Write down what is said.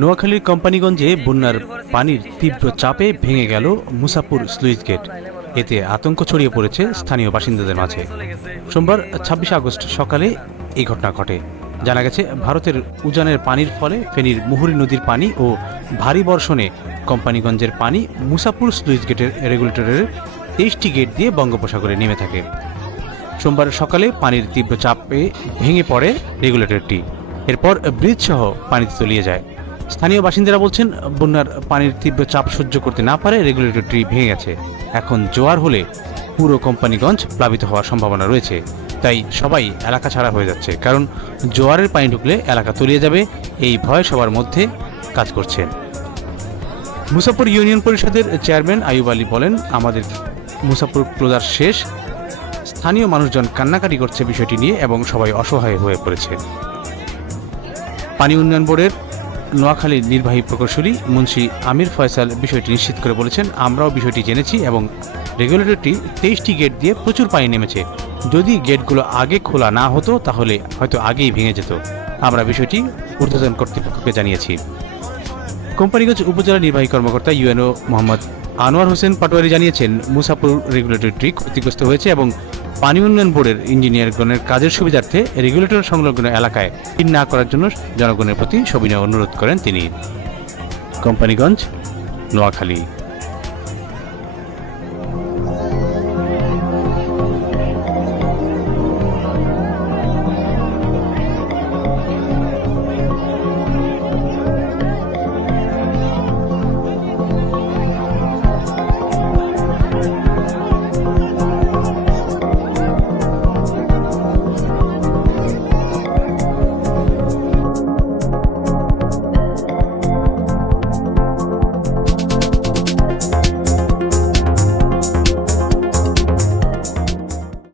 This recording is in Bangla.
নোয়াখালীর কোম্পানিগঞ্জে বন্যার পানির তীব্র চাপে ভেঙে গেল মুসাপুর স্লুইস গেট। এতে আতঙ্ক ছড়িয়ে পড়েছে স্থানীয় বাসিন্দাদের মাঝে। সোমবার ২৬ আগস্ট সকালে এই ঘটনা ঘটে। জানা গেছে, ভারতের উজানের পানির ফলে ফেনীর মুহুরী নদীর পানি ও ভারী বর্ষণে কোম্পানিগঞ্জের পানি মুসাপুর স্লুইস গেটের রেগুলেটরের ২৩টি গেট দিয়ে বঙ্গোপসাগরে নেমে থাকে। সোমবার সকালে পানির তীব্র চাপে ভেঙে পড়ে রেগুলেটরটি। এরপর ব্রিজ সহ পানিতে তলিয়ে যায়। স্থানীয় বাসিন্দারা বলছেন, বন্যার পানির তীব্র চাপ সহ্য করতে না পারে রেগুলেটরটি ভেঙে গেছে। এখন জোয়ার হলে পুরো কোম্পানিগঞ্জ প্লাবিত হওয়ার সম্ভাবনা রয়েছে। তাই সবাই এলাকা ছাড়া হয়ে যাচ্ছে, কারণ জোয়ারের পানি ঢুকলে এলাকা তলিয়ে যাবে, এই ভয় সবার মধ্যে কাজ করছে। মুসাপুর ইউনিয়ন পরিষদের চেয়ারম্যান আইয়ুব আলী বলেন, আমাদের মুসাপুর ক্লোজার শেষ। স্থানীয় মানুষজন কান্নাকাটি করছে বিষয়টি নিয়ে এবং সবাই অসহায় হয়ে পড়েছে। পানি উন্নয়ন বোর্ডের নোয়াখালীর নির্বাহী প্রকৌশলী মুন্সি আমির ফয়সাল বিষয়টি নিশ্চিত করে বলেছেন, আমরাও বিষয়টি জেনেছি এবং রেগুলেটরটি ২৩টি গেট দিয়ে প্রচুর পানি নেমেছে। যদি গেটগুলো আগে খোলা না হতো তাহলে হয়তো আগেই ভেঙে যেত। আমরা বিষয়টি ঊর্ধ্বতন কর্তৃপক্ষকে জানিয়েছি। কোম্পানিগঞ্জ উপজেলা নির্বাহী কর্মকর্তা ইউএনও মোহাম্মদ আনোয়ার হোসেন পাটোয়ারি জানিয়েছেন, মুসাপুর রেগুলেটরটি ক্ষতিগ্রস্ত হয়েছে এবং পানি উন্নয়ন বোর্ডের ইঞ্জিনিয়ারগণের কাজের সুবিধার্থে রেগুলেটর সংলগ্ন এলাকায় ঋণ না করার জন্য জনগণের প্রতি সবিনয় অনুরোধ করেন তিনি। কোম্পানিগঞ্জ, নোয়াখালী।